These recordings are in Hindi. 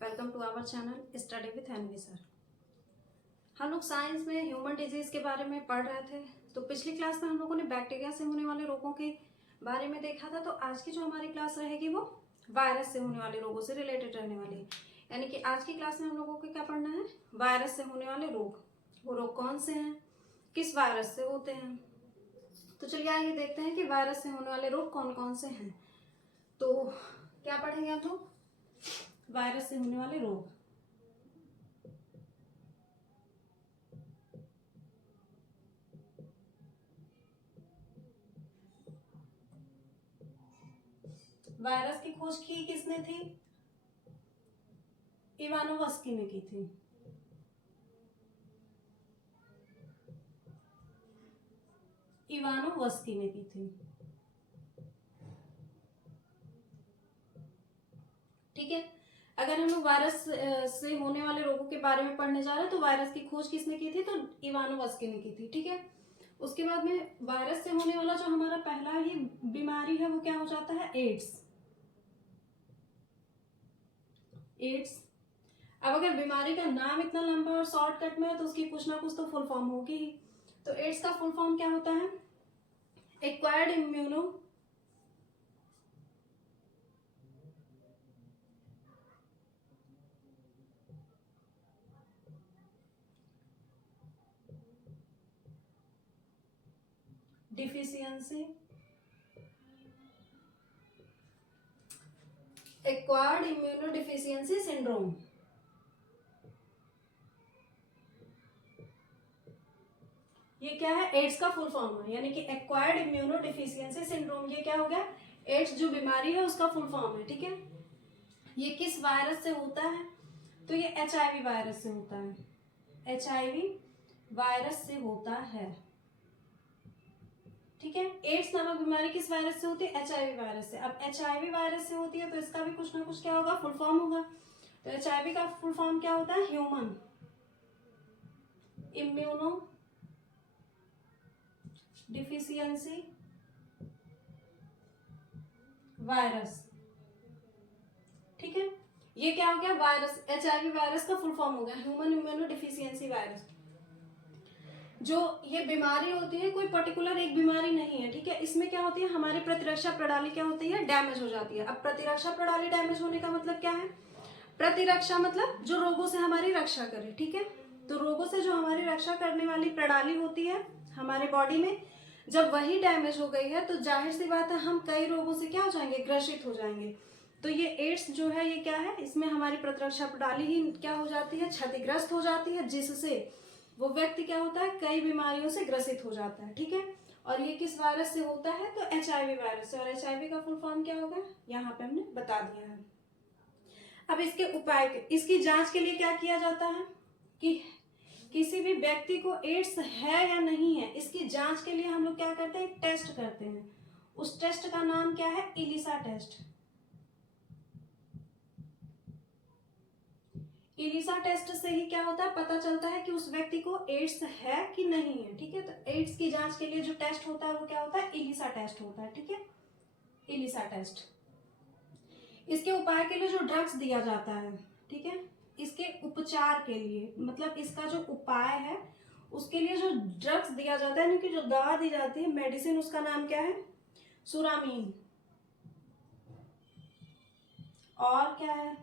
Welcome to our channel study with NV sir. हम लोग साइंस में ह्यूमन डिजीज के बारे में पढ़ रहे थे। तो पिछली क्लास में हम लोगों ने बैक्टीरिया से होने वाले रोगों के बारे में देखा था। तो आज की जो हमारी क्लास रहेगी वो वायरस से होने वाले रोगों से रिलेटेड रहने वाली है। यानी कि आज की क्लास में हम लोगों को क्या पढ़ना है, वायरस से होने वाले रोग। वो रोग कौन से हैं, किस वायरस से होते हैं। तो चलिए आइए देखते हैं कि वायरस से होने वाले रोग कौन कौन से हैं। तो क्या पढ़ेंगे हम लोग, वायरस से होने वाले रोग। वायरस की खोज की किसने थी, इवानोवस्की ने की थी। इवानोवस्की ने की थी, ठीक है। अगर हम लोग वायरस से होने वाले रोगों के बारे में पढ़ने जा रहे हैं तो वायरस की खोज किसने की थी, तो इवानोवस्की ने की थी, ठीक है। उसके बाद में वायरस से होने वाला जो हमारा पहला ही बीमारी है वो क्या हो जाता है, एड्स। एड्स। अब अगर बीमारी का नाम इतना लंबा और शॉर्टकट में है तो उसकी कुछ ना कुछ तो फुल फॉर्म होगी ही। तो एड्स का फुल फॉर्म क्या होता है, acquired immuno deficiency, acquired immunodeficiency syndrome. ये क्या है, एड्स का फुल फॉर्म है, यानी कि एक्वायर्ड इम्यूनोडिफिशियंसी सिंड्रोम। ये क्या हो गया, एड्स जो बीमारी है उसका फुल फॉर्म है, ठीक है। ये किस वायरस से होता है, तो ये एचआईवी वायरस से होता है। एचआईवी वायरस से होता है, ठीक है। एड्स नामक बीमारी किस वायरस से होती है, एचआईवी वायरस से। अब एचआईवी वायरस से होती है तो इसका भी कुछ ना कुछ क्या होगा, फुल फॉर्म होगा। तो एचआईवी का फुल फॉर्म क्या होता है, ह्यूमन इम्यूनो डिफिशियंसी वायरस, ठीक है। ये क्या हो गया, वायरस, एचआईवी वायरस का फुल फॉर्म हो गया ह्यूमन इम्यूनो डिफिशियंसी वायरस। जो ये बीमारी होती है कोई पर्टिकुलर एक बीमारी नहीं है, ठीक है। इसमें क्या होती है, हमारी प्रतिरक्षा प्रणाली क्या होती है, डैमेज हो जाती है। अब प्रतिरक्षा प्रणाली डैमेज होने का मतलब क्या है, प्रतिरक्षा मतलब जो रोगों से हमारी रक्षा करे, ठीक है। तो रोगों से जो हमारी रक्षा करने वाली प्रणाली होती है हमारे बॉडी में, जब वही डैमेज हो गई है तो जाहिर सी बात है हम कई रोगों से क्या हो जाएंगे, ग्रसित हो जाएंगे। तो ये एड्स जो है ये क्या है, इसमें हमारी प्रतिरक्षा प्रणाली ही क्या हो जाती है, क्षतिग्रस्त हो जाती है, जिससे वो व्यक्ति क्या होता है, कई बीमारियों से ग्रसित हो जाता है, ठीक है। और ये किस वायरस से होता है, तो एचआईवी वायरस से। और एचआईवी का फुल फॉर्म क्या होगा, यहाँ पे हमने बता दिया है। अब इसके उपाय, इसकी जांच के लिए क्या किया जाता है कि किसी भी व्यक्ति को एड्स है या नहीं है, इसकी जांच के लिए हम लोग क्या करते हैं, एक टेस्ट करते हैं। उस टेस्ट का नाम क्या है, इलिसा टेस्ट। इलिसा टेस्ट से ही क्या होता है, पता चलता है कि उस व्यक्ति को एड्स है कि नहीं है, ठीक है। तो एड्स की जांच के लिए जो टेस्ट होता है वो क्या होता है, इलिसा टेस्ट होता है, ठीक है। इलिसा टेस्ट। इसके उपाय के लिए जो ड्रग्स दिया जाता है, ठीक है, इसके उपचार के लिए, मतलब इसका जो उपाय है उसके लिए जो ड्रग्स दिया जाता है, यानी कि जो दवा दी जाती है, मेडिसिन, उसका नाम क्या है, सुरामीन। और क्या है,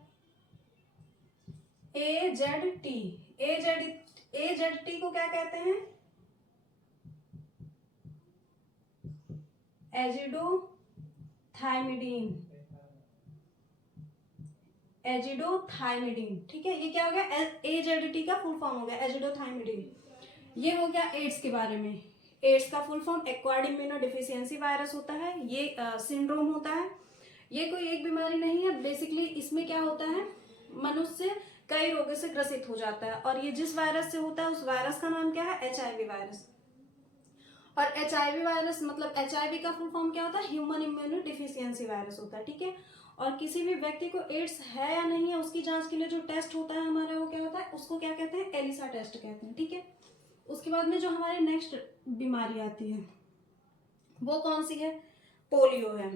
AZT। AZT को क्या कहते हैं, एजिडोथाइमिडीन। एजिडोथाइमिडीन, ठीक है। ये क्या हो गया, AZT का फुल फॉर्म हो गया एजिडोथाइमिडीन। ये हो गया एड्स के बारे में। एड्स का full form acquired immuno deficiency virus होता है। ये सिंड्रोम होता है। ये कोई एक बीमारी नहीं है, बेसिकली इसमें क्या होता है, मनुष्य कई रोगों से ग्रसित हो जाता है। और ये जिस वायरस से होता है उस वायरस का नाम क्या है, एचआईवी वायरस। और एचआईवी वायरस मतलब एचआईवी का फुल फॉर्म क्या होता है, ह्यूमन इम्यूनो डिफिशियंसी वायरस होता है, ठीक है। और किसी भी व्यक्ति को एड्स है या नहीं है उसकी जांच के लिए जो टेस्ट होता है हमारा वो क्या होता है, उसको क्या कहते हैं, एलिसा टेस्ट कहते हैं, ठीक है। उसके बाद में जो हमारी नेक्स्ट बीमारी आती है वो कौन सी है, पोलियो है।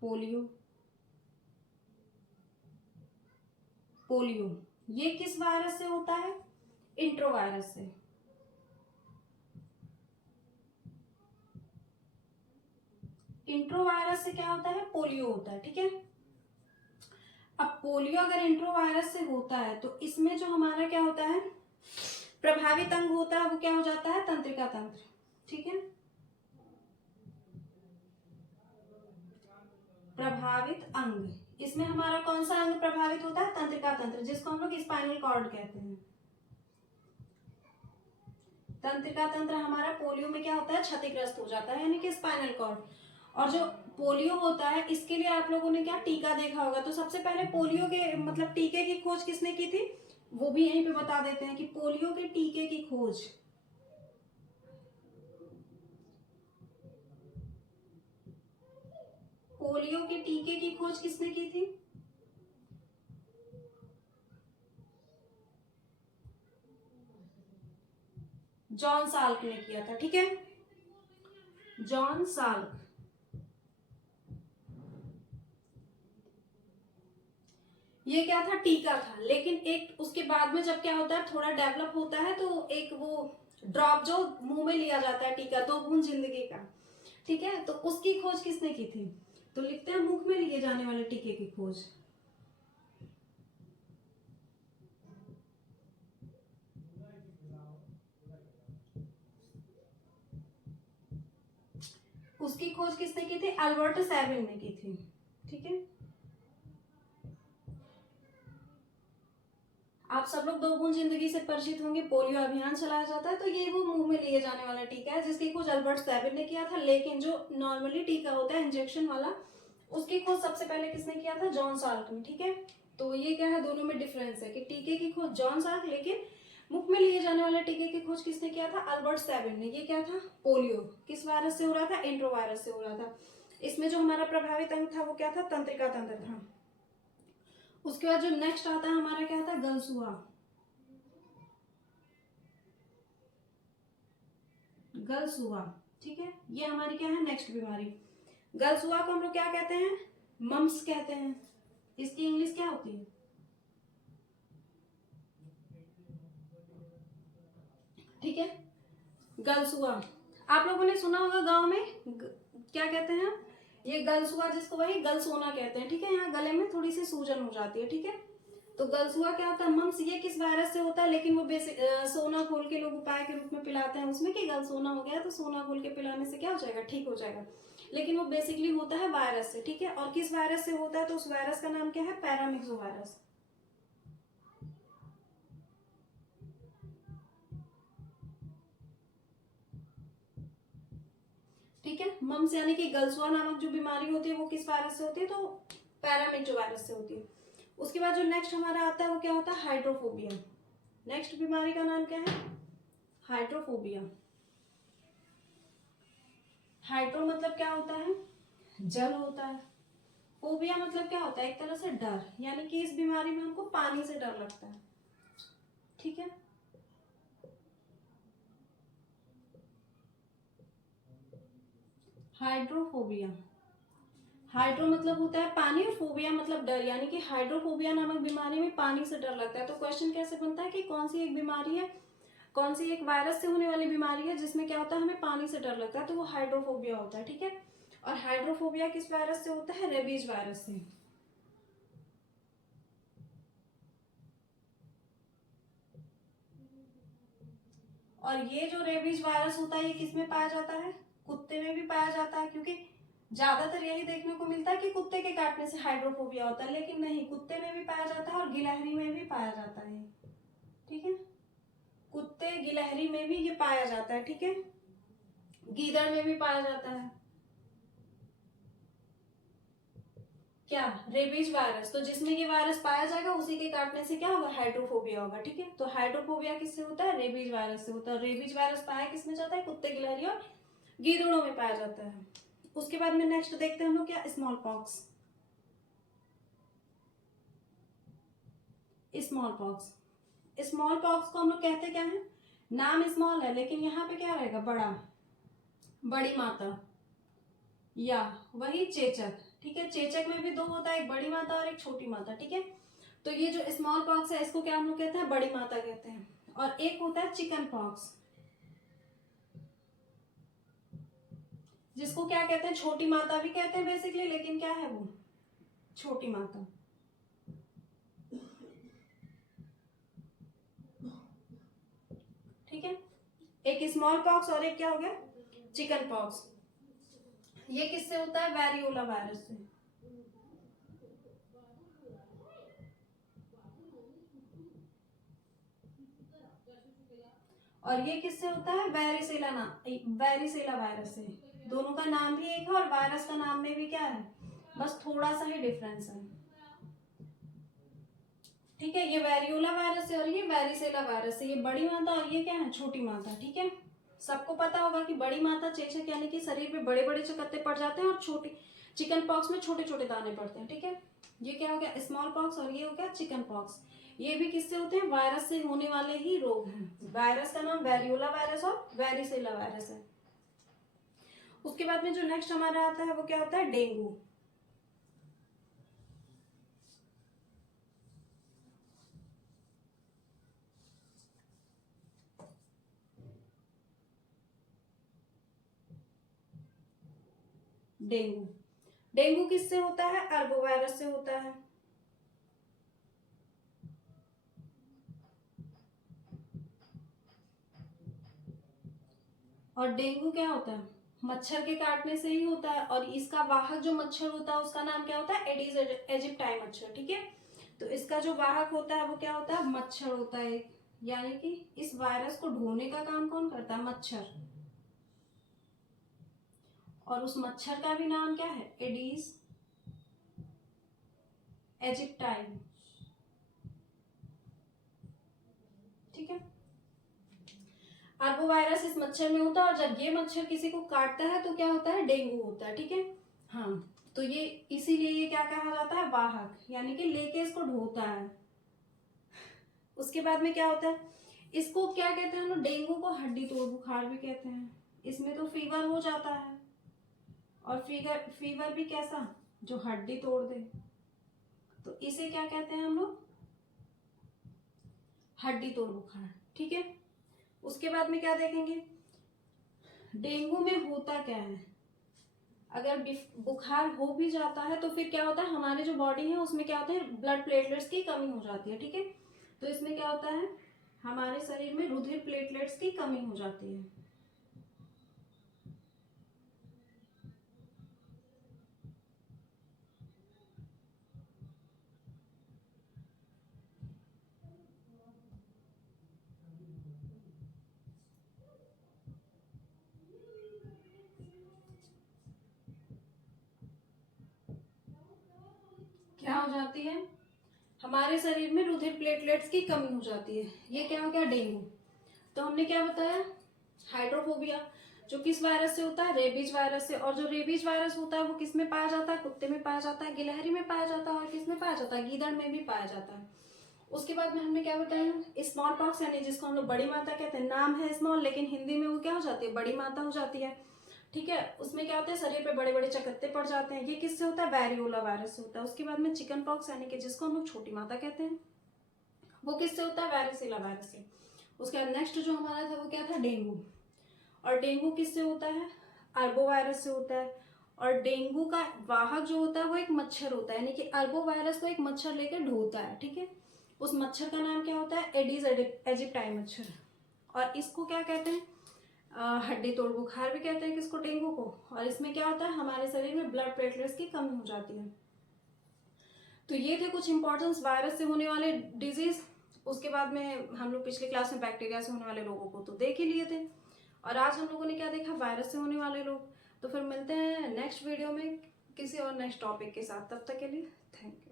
पोलियो। पोलियो, ये किस वायरस से होता है? इंट्रोवायरस से। इंट्रोवायरस से क्या होता है? पोलियो होता है, ठीक है। अब पोलियो अगर इंट्रोवायरस से होता है तो इसमें जो हमारा क्या होता है, प्रभावित अंग होता है, वो क्या हो जाता है? तंत्रिका तंत्र, ठीक है। प्रभावित अंग, इसमें हमारा कौन सा अंग प्रभावित होता है? तंत्रिका तंत्र, जिसको हम लोग स्पाइनल कॉर्ड कहते हैं। तंत्रिका तंत्र हमारा पोलियो में क्या होता है? क्षतिग्रस्त हो जाता है, यानी कि स्पाइनल कॉर्ड। और जो पोलियो होता है इसके लिए आप लोगों ने क्या टीका देखा होगा, तो सबसे पहले पोलियो के मतलब टीके की खोज किसने की थी, वो भी यहीं पे बता देते हैं कि पोलियो के टीके की खोज पोलियो के टीके की खोज किसने की थी? जॉन साल्क ने किया था, ठीक है। जॉन साल्क, ये क्या था? टीका था। लेकिन एक उसके बाद में जब क्या होता है, थोड़ा डेवलप होता है, तो एक वो ड्रॉप जो मुंह में लिया जाता है टीका, 2 बूंद जिंदगी का, ठीक है, तो उसकी खोज किसने की थी? तो लिखते हैं मुख में लिए जाने वाले टीके की खोज। उसकी खोज किसने की थी? अल्बर्ट सैविन ने की थी, ठीक है। आप सब लोग 2 बूंद जिंदगी से परिचित होंगे। पोलियो अभियान चलाया जाता है, तो ये वो मुंह में लिए जाने वाला टीका है जिसकी खोज अल्बर्ट सैविन ने किया था। लेकिन जो नॉर्मली टीका होता है इंजेक्शन वाला, उसकी खोज सबसे पहले किसने किया था? जॉन साल्क ने, ठीक है। तो ये क्या है, दोनों में डिफरेंस है कि टीके की खोज जॉन साल्क, लेकिन मुख में लिए जाने वाले टीके की खोज किसने किया था? अल्बर्ट सैविन ने। ये क्या था? पोलियो किस वायरस से हो रहा था? एंट्रोवायरस से हो रहा था। इसमें जो हमारा प्रभावित अंग था वो क्या था? तंत्रिका तंत्र था। उसके बाद जो नेक्स्ट आता है हमारा क्या था? गलसुआ। गलसुआ, ठीक है, ये हमारी क्या है? नेक्स्ट बीमारी। गलसुआ को हम लोग क्या कहते हैं? मम्स कहते हैं। इसकी इंग्लिश क्या होती है? ठीक है, गलसुआ। आप लोगों ने सुना होगा गांव में क्या कहते हैं, ये गलसुआ जिसको वही गलसोना कहते हैं, ठीक है। यहाँ गले में थोड़ी सी सूजन हो जाती है, ठीक है। तो गलसुआ क्या होता है? मम्स, ये किस वायरस से होता है? लेकिन वो बेसिक सोना घोल के लोग उपाय के रूप में पिलाते हैं उसमें, कि गल सोना हो गया तो सोना घोल के पिलाने से क्या हो जाएगा? ठीक हो जाएगा। लेकिन वो बेसिकली होता है वायरस से, ठीक है। और किस वायरस से होता है? तो उस वायरस का नाम क्या है? पैरामिक्सो वायरस, ठीक है। मम्स यानी कि गलसुआ नामक जो बीमारी होती है वो किस वायरस से होती है? तो पैरामिक्सो वायरस से होती है। उसके बाद जो नेक्स्ट हमारा आता है वो क्या होता है? हाइड्रोफोबिया। नेक्स्ट बीमारी का नाम क्या है? हाइड्रोफोबिया। हाइड्रो मतलब क्या होता है? जल होता है। फोबिया मतलब क्या होता है? एक तरह से डर, यानी कि इस बीमारी में हमको पानी से डर लगता है, ठीक है। हाइड्रोफोबिया, हाइड्रो मतलब होता है पानी और फोबिया मतलब डर, यानी कि हाइड्रोफोबिया नामक बीमारी में पानी से डर लगता है। तो क्वेश्चन कैसे बनता है कि कौन सी एक बीमारी है, कौन सी एक वायरस से होने वाली बीमारी है जिसमें क्या होता है? हमें पानी से डर लगता है, तो वो हाइड्रोफोबिया होता है, ठीक है। और हाइड्रोफोबिया किस वायरस से होता है? रेबीज वायरस से। और ये जो रेबीज वायरस होता है ये किस में पाया जाता है? कुत्ते में भी पाया जाता है, क्योंकि ज्यादातर यही देखने को मिलता है कि कुत्ते के काटने से हाइड्रोफोबिया होता है, लेकिन नहीं, कुत्ते में भी पाया जाता है और गिलहरी में भी पाया जाता है, ठीक है। कुत्ते गिलहरी में भी ये पाया जाता है, ठीक है। गीदड़ में भी पाया जाता है क्या? Rabies virus. तो जिसमें ये वायरस पाया जाएगा उसी के काटने से क्या होगा? हाइड्रोफोबिया होगा, ठीक है। तो हाइड्रोफोबिया किससे होता है? रेबीज वायरस से होता है। रेबीज वायरस पाया किसमें जाता है? कुत्ते गिलहरी और गीदड़ों में पाया जाता है। उसके बाद में नेक्स्ट देखते हैं हम लोग क्या? Small pox. Small pox, small pox को हम लोग कहते क्या है? नाम स्मॉल है लेकिन यहाँ पे क्या रहेगा? बड़ा, बड़ी माता, या वही चेचक, ठीक है। चेचक में भी 2 होता है, एक बड़ी माता और एक छोटी माता, ठीक है। तो ये जो स्मॉल पॉक्स है इसको क्या हम लोग कहते हैं, बड़ी माता कहते हैं। और एक होता है चिकन पॉक्स, जिसको क्या कहते हैं, छोटी माता भी कहते हैं बेसिकली, लेकिन क्या है वो छोटी माता। ठीक है, एक स्मॉल पॉक्स और एक क्या हो गया, चिकन पॉक्स। ये किससे होता है, वेरियोला वायरस से। और ये किससे होता है, वेरिसेला वायरस से। दोनों का नाम भी एक है और वायरस का नाम में भी क्या है, बस थोड़ा सा ही डिफरेंस है। ठीक है, ये वेरियोला वायरस है और ये वेरिसेला वायरस है। ये बड़ी माता और ये क्या है, छोटी माता। ठीक है, सबको पता होगा कि बड़ी माता चेचक यानी कि शरीर में बड़े बड़े चकत्ते पड़ जाते हैं और छोटी चिकन पॉक्स में छोटे छोटे दाने पड़ते हैं। ठीक है, ये क्या हो गया, स्मॉल पॉक्स, और ये हो गया चिकन पॉक्स। ये भी किससे होते हैं, वायरस से होने वाले ही रोग हैं। वायरस का नाम वेरियोला वायरस और वेरिसेला वायरस है। उसके बाद में जो नेक्स्ट हमारा आता है वो क्या होता है, डेंगू। डेंगू, डेंगू किससे होता है, अरबोवायरस से होता है। और डेंगू क्या होता है, मच्छर के काटने से ही होता है। और इसका वाहक जो मच्छर होता है उसका नाम क्या होता है, एडिस एजिप्टाई मच्छर। ठीक है, तो इसका जो वाहक होता है वो क्या होता है, मच्छर होता है। यानी कि इस वायरस को ढोने का काम कौन करता है, मच्छर। और उस मच्छर का भी नाम क्या है, एडिस एजिप्टाई। ठीक है, आर्बोवायरस इस मच्छर में होता है और जब ये मच्छर किसी को काटता है तो क्या होता है, डेंगू होता है। ठीक है, हाँ, तो ये इसीलिए ये क्या कहा जाता है, वाहक, यानी कि लेके इसको ढोता है। उसके बाद में क्या होता है, इसको क्या कहते हैं हम लोग, डेंगू को हड्डी तोड़ बुखार भी कहते हैं। इसमें तो फीवर हो जाता है, और फीवर भी कैसा, जो हड्डी तोड़ दे, तो इसे क्या कहते हैं हम लोग, हड्डी तोड़ बुखार। ठीक है, उसके बाद में क्या देखेंगे, डेंगू में होता क्या है, अगर बुखार हो भी जाता है तो फिर क्या होता है, हमारे जो बॉडी है उसमें क्या होता है, ब्लड प्लेटलेट्स की कमी हो जाती है। ठीक है, तो इसमें क्या होता है, हमारे शरीर में रुधिर प्लेटलेट्स की कमी हो जाती है। क्या हो जाती है, हमारे शरीर में रुधिर प्लेटलेट्स की कमी हो जाती है। ये क्या हो गया, डेंगू। तो हमने क्या बताया, हाइड्रोफोबिया जो किस वायरस से होता है, रेबीज वायरस से। और जो रेबीज वायरस होता है वो किस में पाया जाता है, कुत्ते में पाया जाता है, गिलहरी में पाया जाता है, और किस में पाया जाता है, गीदड़ में भी पाया जाता है। उसके बाद में हमने क्या बताया, स्मॉल पॉक्स यानी जिसको हम लोग बड़ी माता कहते हैं, नाम है स्मॉल लेकिन हिंदी में वो क्या हो जाती है, बड़ी माता हो जाती है। ठीक है, उसमें क्या होता है, शरीर पे बड़े बड़े चकत्ते पड़ जाते हैं। ये किससे होता है, वेरियोला वायरस से होता है। उसके बाद में चिकन पॉक्स यानी कि जिसको हम लोग छोटी माता कहते हैं, वो किससे होता है, वेरिसेला वायरस से। उसके बाद नेक्स्ट जो हमारा था वो क्या था, डेंगू। और डेंगू किससे होता है, अरबो वायरस से होता है। और डेंगू का वाहक जो होता है वो एक मच्छर होता है, यानी कि अरबो वायरस को एक मच्छर लेकर ढोता है। ठीक है, उस मच्छर का नाम क्या होता है, एडिस एजिप्टाई मच्छर। और इसको क्या कहते हैं, हड्डी तोड़ बुखार भी कहते हैं किसको, डेंगू को। और इसमें क्या होता है, हमारे शरीर में ब्लड प्लेटलेट्स की कमी हो जाती है। तो ये थे कुछ इंपॉर्टेंस वायरस से होने वाले डिजीज। उसके बाद में हम लोग पिछली क्लास में बैक्टीरिया से होने वाले रोगों को तो देख ही लिए थे, और आज हम लोगों ने क्या देखा, वायरस से होने वाले रोग। तो फिर मिलते हैं नेक्स्ट वीडियो में किसी और नेक्स्ट टॉपिक के साथ, तब तक के लिए थैंक यू।